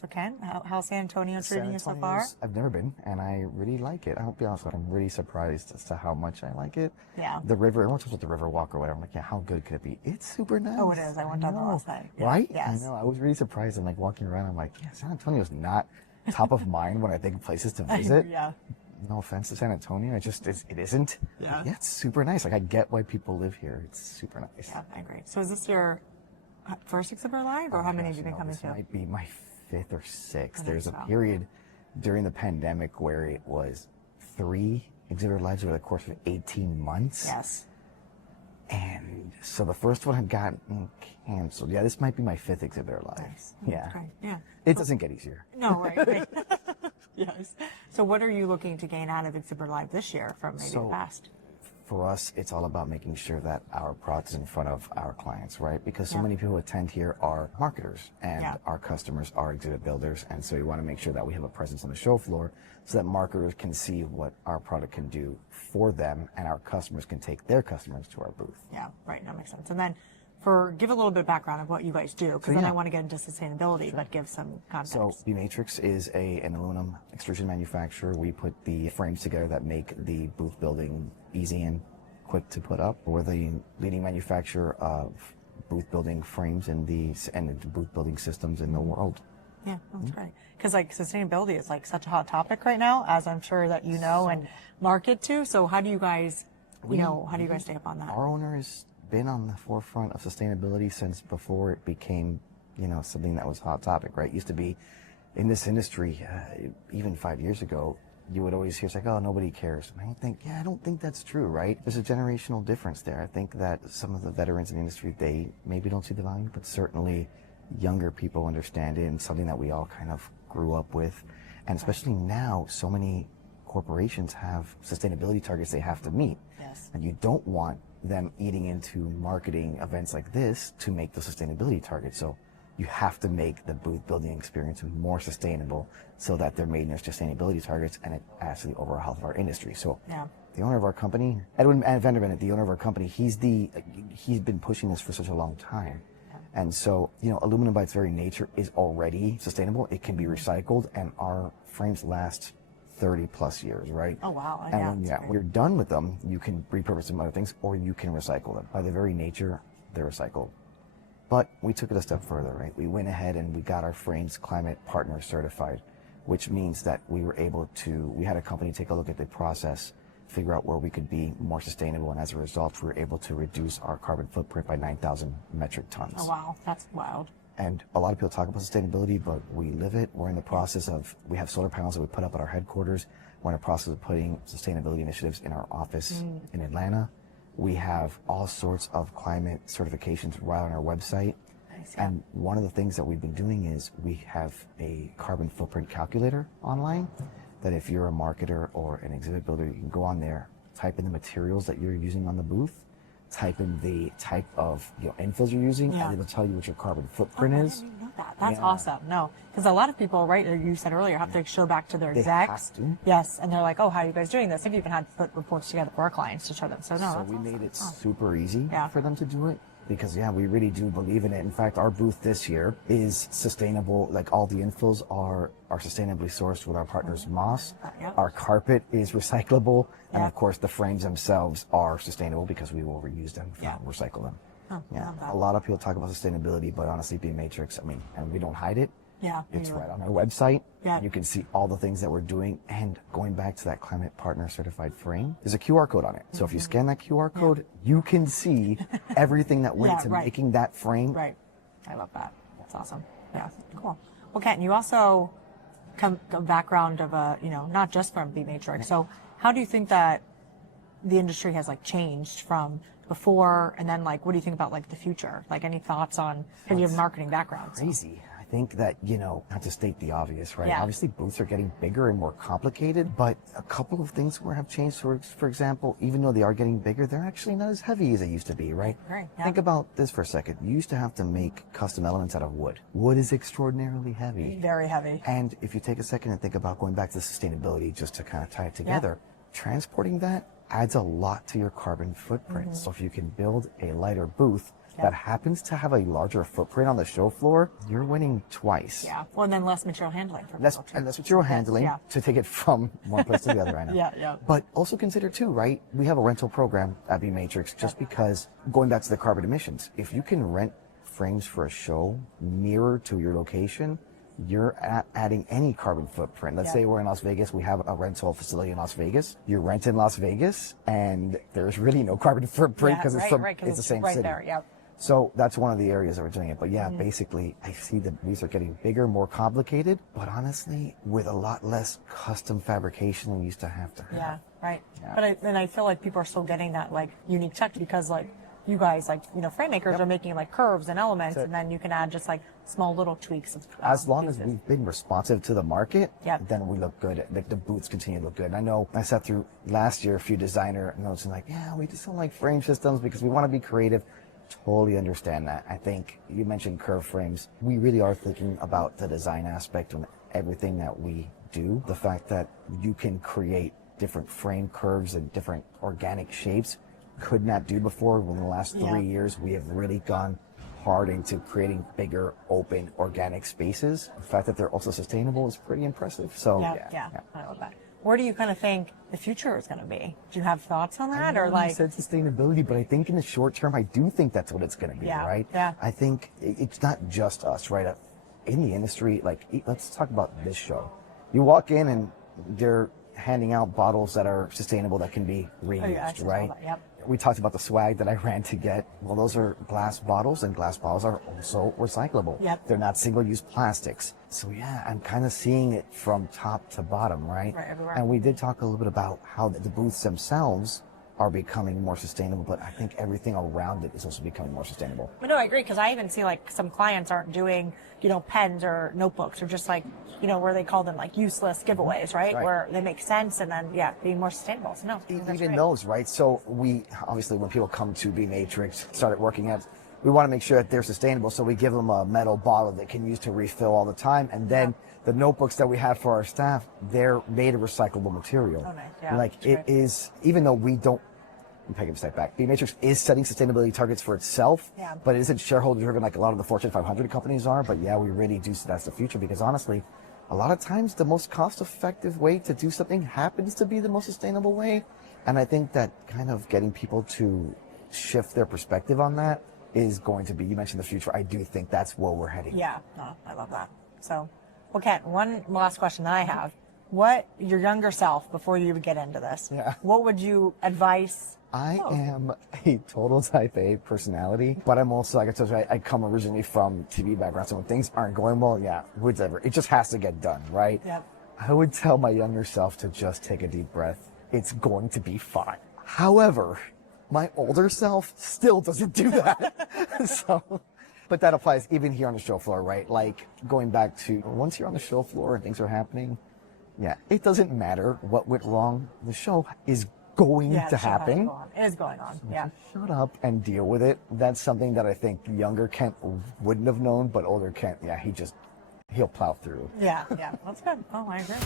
So Ken, how's San Antonio treating you so far? I've never been, and I really like it. I'll be honest with you, I'm really surprised as to how much I like it. Yeah. The river, everyone talks about the river walk or whatever. I'm like, yeah, how good could it be? It's super nice. Oh, it is. I went down there last night. Yeah. Right? Yes. I know. I was really surprised. I'm like walking around. I'm like, yeah, San Antonio's not top of mind when I think of places to visit. Yeah. No offense to San Antonio, it isn't. Yeah. But yeah, it's super nice. Like I get why people live here. It's super nice. Yeah, I agree. So is this your first Exhibitor Live, or how many have you been coming this to? Might be my 5th or 6th. I There's a think so. period during the pandemic where it was 3 Exhibitor Lives over the course of 18 months. Yes. And so the first one had gotten canceled. Yeah, this might be my 5th Exhibitor Live. Nice. Yeah. Okay. Yeah. It doesn't get easier. No, right. Yes. So what are you looking to gain out of Exhibitor Live this year from maybe the past? For us, it's all about making sure that our product is in front of our clients, right? Because so Yeah. many people who attend here are marketers and Yeah. our customers are exhibit builders. And so we want to make sure that we have a presence on the show floor so that marketers can see what our product can do for them and our customers can take their customers to our booth. Yeah, right. That makes sense. And then give a little bit of background of what you guys do, because then I want to get into sustainability, but give some context. So B-Matrix is an aluminum extrusion manufacturer. We put the frames together that make the booth building easy and quick to put up. We're the leading manufacturer of booth building frames and the booth building systems in the world. Yeah, that's great. Because like sustainability is like such a hot topic right now, as I'm sure that you know and market to. So how do you guys, how do you guys stay up on that? Our owner has been on the forefront of sustainability since before it became, something that was a hot topic, right? It used to be in this industry, even 5 years ago, you would always hear it's like, oh, nobody cares. And I don't think that's true, right? There's a generational difference there. I think that some of the veterans in the industry, they maybe don't see the value, but certainly younger people understand it, and something that we all kind of grew up with. And especially now, so many corporations have sustainability targets they have to meet. Yes. And you don't want them eating into marketing events like this to make the sustainability targets. So you have to make the booth building experience more sustainable so that they're meeting their sustainability targets, and it adds to the overall health of our industry. So the owner of our company, Edwin Vanderbilt, the owner of our company, he's been pushing this for such a long time. And so, aluminum by its very nature is already sustainable. It can be recycled, and our frames last 30 plus years, right? Oh, wow. And when you're done with them, you can repurpose them other things, or you can recycle them. By their very nature, they're recycled. But we took it a step further, right? We went ahead and we got our frames climate partner certified, which means that we had a company take a look at the process, figure out where we could be more sustainable, and as a result, we were able to reduce our carbon footprint by 9,000 metric tons. Oh, wow. That's wild. And a lot of people talk about sustainability, but we live it. We're in the process of, we have solar panels that we put up at our headquarters. We're in the process of putting sustainability initiatives in our office in Atlanta. We have all sorts of climate certifications right on our website. Nice, And one of the things that we've been doing is we have a carbon footprint calculator online that if you're a marketer or an exhibit builder, you can go on there, type in the materials that you're using on the booth, type in the type of infills you're using, and it'll tell you what your carbon footprint is. I didn't even know that. That's awesome. No, because a lot of people, right, you said earlier, have to show back to their execs. Have to. Yes, and they're like, oh, how are you guys doing this? I've even had to put reports together for our clients to show them. So, no, So that's we awesome. made it super easy Yeah. for them to do it. Because, we really do believe in it. In fact, our booth this year is sustainable. Like, all the infills are sustainably sourced with our partners Moss. Our carpet is recyclable. And, of course, the frames themselves are sustainable because we will reuse them, recycle them. A lot of people talk about sustainability, but honestly, B-Matrix, and we don't hide it. Yeah. It's right on our website. Yeah. You can see all the things that we're doing. And going back to that climate partner certified frame, there's a QR code on it. So if you scan that QR code, you can see everything that went to making that frame. Right. I love that. That's awesome. Yeah. Cool. Well, Ken, you also come a background of not just from B-Matrix. So how do you think that the industry has changed from before, and then what do you think about the future? Any thoughts on, because you have marketing background. So. Crazy. I think that, not to state the obvious, right? Yeah. Obviously, booths are getting bigger and more complicated, but a couple of things have changed. For example, even though they are getting bigger, they're actually not as heavy as they used to be, right? Right. Yeah. Think about this for a second. You used to have to make custom elements out of wood. Wood is extraordinarily heavy. Very heavy. And if you take a second and think about going back to sustainability, just to kind of tie it together, transporting that adds a lot to your carbon footprint. So if you can build a lighter booth that happens to have a larger footprint on the show floor, you're winning twice. Yeah. Well, and then less material handling for Less, people too. and less material handling to take it from one place to the other, I know. Yeah. But also consider too, right? We have a rental program at B Matrix just because, going back to the carbon emissions, if you can rent frames for a show nearer to your location, you're adding any carbon footprint. Let's say we're in Las Vegas, we have a rental facility in Las Vegas. You rent in Las Vegas, and there's really no carbon footprint because it's the same city. There, yep. So that's one of the areas that we're doing it. But yeah, basically, I see that these are getting bigger, more complicated, but honestly, with a lot less custom fabrication than we used to have to have. Yeah, right. Yeah. But I feel like people are still getting that like unique touch because like you guys, like, you know, frame makers are making like curves and elements, and then you can add just like small little tweaks of as long pieces. as we've been responsive to the market, then we look good. Like the booths continue to look good. And I know I sat through last year a few designer notes and like, yeah, we just don't like frame systems because we want to be creative. Totally understand that. I think you mentioned curve frames. We really are thinking about the design aspect and everything that we do. The fact that you can create different frame curves and different organic shapes could not do before. In the last 3 years, we have really gone hard into creating bigger, open, organic spaces. The fact that they're also sustainable is pretty impressive. So yeah. I love that. Where do you kind of think the future is going to be? Do you have thoughts on that, or like? You said sustainability, but I think in the short term, I do think that's what it's going to be, right? Yeah. I think it's not just us, right? In the industry, like, let's talk about this show. You walk in and they're handing out bottles that are sustainable that can be reused, right? Yep. We talked about the swag that I ran to get. Well, those are glass bottles, and glass bottles are also recyclable. Yep. They're not single-use plastics. So yeah, I'm kind of seeing it from top to bottom, right? Right, everywhere. And we did talk a little bit about how the booths themselves are becoming more sustainable, but I think everything around it is also becoming more sustainable. No, I agree, because I even see like some clients aren't doing, you know, pens or notebooks, or just like, you know, where they call them like useless giveaways, right? Where they make sense and then, being more sustainable. So no, even those, right? So we, obviously, when people come to B Matrix, started working at, we want to make sure that they're sustainable. So we give them a metal bottle they can use to refill all the time. And then the notebooks that we have for our staff, they're made of recyclable material. Oh, nice. Yeah, like it is, even though we don't, I'm taking a step back. B Matrix is setting sustainability targets for itself, but it isn't shareholder driven like a lot of the Fortune 500 companies are. But yeah, we really do see that's the future, because honestly, a lot of times the most cost effective way to do something happens to be the most sustainable way. And I think that kind of getting people to shift their perspective on that is going to be, you mentioned the future. I do think that's where we're heading. Yeah, no, I love that. So, well, Ken, one last question that I have. What, your younger self, before you would get into this, what would you advise? I am a total type A personality, but I'm also, like I told you, I come originally from TV background, so when things aren't going well, whatever. It just has to get done, right? Yep. I would tell my younger self to just take a deep breath. It's going to be fine. However, my older self still doesn't do that. So, but that applies even here on the show floor, right? Like going back to once you're on the show floor and things are happening, it doesn't matter what went wrong. The show is going to happen. It is going on. Yeah. Shut up and deal with it. That's something that I think younger Kent wouldn't have known, but older Kent, he'll plow through. Yeah. That's good. Oh, I agree.